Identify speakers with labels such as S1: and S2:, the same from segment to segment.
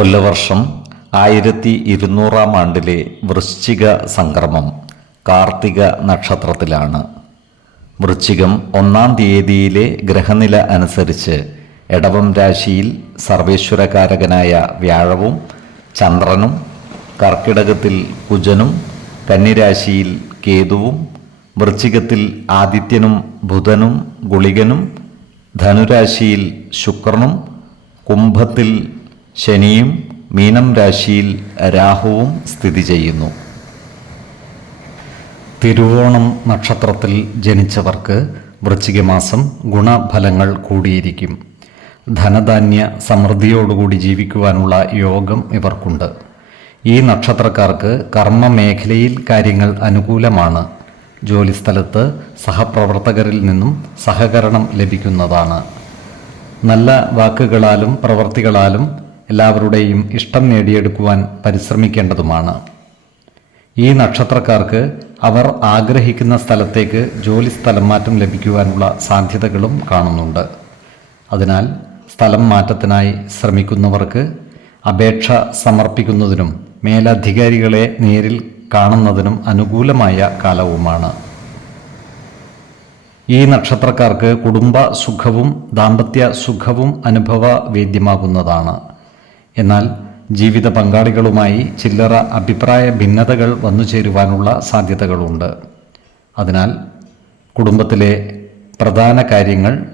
S1: കൊല്ലവർഷം ആയിരത്തി ഇരുന്നൂറാം ആണ്ടിലെ വൃശ്ചിക സംക്രമം കാർത്തിക നക്ഷത്രത്തിലാണ്. വൃശ്ചികം ഒന്നാം തീയതിയിലെ ഗ്രഹനില അനുസരിച്ച് എടവം രാശിയിൽ സർവേശ്വരകാരകനായ വ്യാഴവും ചന്ദ്രനും കർക്കിടകത്തിൽ കുജനും കന്നിരാശിയിൽ കേതുവും വൃശ്ചികത്തിൽ ആദിത്യനും ബുധനും ഗുളികനും ധനുരാശിയിൽ ശുക്രനും കുംഭത്തിൽ ശനിയും മീനം രാശിയിൽ രാഹുവും സ്ഥിതി ചെയ്യുന്നു. തിരുവോണം നക്ഷത്രത്തിൽ ജനിച്ചവർക്ക് വൃശ്ചികമാസം ഗുണഫലങ്ങൾ കൂടിയിരിക്കും. ധനധാന്യ സമൃദ്ധിയോടുകൂടി ജീവിക്കുവാനുള്ള യോഗം ഇവർക്കുണ്ട്. ഈ നക്ഷത്രക്കാർക്ക് കർമ്മ മേഖലയിൽ കാര്യങ്ങൾ അനുകൂലമാണ്. ജോലിസ്ഥലത്ത് സഹപ്രവർത്തകരിൽ നിന്നും സഹകരണം ലഭിക്കുന്നതാണ്. നല്ല വാക്കുകളാലും പ്രവർത്തികളാലും എല്ലാവരുടെയും ഇഷ്ടം നേടിയെടുക്കുവാൻ പരിശ്രമിക്കേണ്ടതുമാണ്. ഈ നക്ഷത്രക്കാർക്ക് അവർ ആഗ്രഹിക്കുന്ന സ്ഥലത്തേക്ക് ജോലി സ്ഥലം മാറ്റം ലഭിക്കുവാനുള്ള സാധ്യതകളും കാണുന്നുണ്ട്. അതിനാൽ സ്ഥലം മാറ്റത്തിനായി ശ്രമിക്കുന്നവർക്ക് അപേക്ഷ സമർപ്പിക്കുന്നതിനും മേലധികാരികളെ നേരിൽ കാണുന്നതിനും അനുകൂലമായ കാലവുമാണ്. ഈ നക്ഷത്രക്കാർക്ക് കുടുംബ സുഖവും ദാമ്പത്യ സുഖവും അനുഭവ വേദ്യമാകുന്നതാണ് എന്നാൽ ജീവിത പങ്കാളികളുമായി ചില്ലറ അഭിപ്രായ ഭിന്നതകൾ വന്നു ചേരുവാനുള്ള സാധ്യതകളുണ്ട്. അതിനാൽ കുടുംബത്തിലെ പ്രധാന കാര്യങ്ങൾ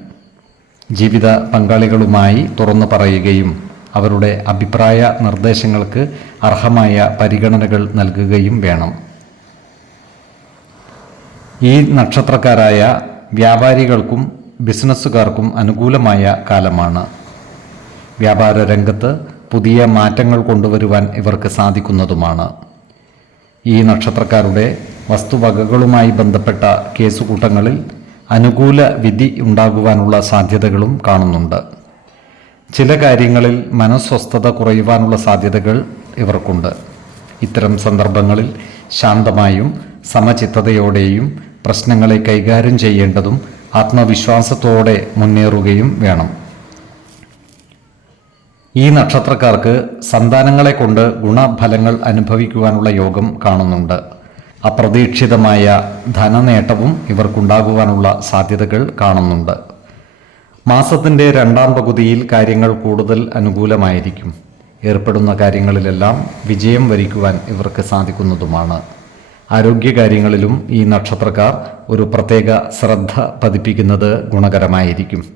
S1: ജീവിത പങ്കാളികളുമായി തുറന്നു പറയുകയും അവരുടെ അഭിപ്രായ നിർദ്ദേശങ്ങൾക്ക് അർഹമായ പരിഗണനകൾ നൽകുകയും വേണം. ഈ നക്ഷത്രക്കാരായ വ്യാപാരികൾക്കും ബിസിനസ്സുകാർക്കും അനുകൂലമായ കാലമാണ്. വ്യാപാര രംഗത്ത് പുതിയ മാറ്റങ്ങൾ കൊണ്ടുവരുവാൻ ഇവർക്ക് സാധിക്കുന്നതുമാണ്. ഈ നക്ഷത്രക്കാരുടെ വസ്തുവകകളുമായി ബന്ധപ്പെട്ട കേസുകൂട്ടങ്ങളിൽ അനുകൂല വിധി ഉണ്ടാകുവാനുള്ള സാധ്യതകളും കാണുന്നുണ്ട്. ചില കാര്യങ്ങളിൽ മനസ്വസ്ഥത കുറയുവാനുള്ള സാധ്യതകൾ ഇവർക്കുണ്ട്. ഇത്തരം സന്ദർഭങ്ങളിൽ ശാന്തമായും സമചിത്തതയോടെയും പ്രശ്നങ്ങളെ കൈകാര്യം ചെയ്യേണ്ടതും ആത്മവിശ്വാസത്തോടെ മുന്നേറുകയും വേണം. ഈ നക്ഷത്രക്കാർക്ക് സന്താനങ്ങളെ കൊണ്ട് ഗുണഫലങ്ങൾ അനുഭവിക്കുവാനുള്ള യോഗം കാണുന്നുണ്ട്. അപ്രതീക്ഷിതമായ ധനനേട്ടവും ഇവർക്കുണ്ടാകുവാനുള്ള സാധ്യതകൾ കാണുന്നുണ്ട്. മാസത്തിന്റെ രണ്ടാം പകുതിയിൽ കാര്യങ്ങൾ കൂടുതൽ അനുകൂലമായിരിക്കും. ഏർപ്പെടുന്ന കാര്യങ്ങളിലെല്ലാം വിജയം വരിക്കുവാൻ ഇവർക്ക് സാധിക്കുന്നതുമാണ്. ആരോഗ്യകാര്യങ്ങളിലും ഈ നക്ഷത്രക്കാർ ഒരു പ്രത്യേക ശ്രദ്ധ പതിപ്പിക്കുന്നത് ഗുണകരമായിരിക്കും.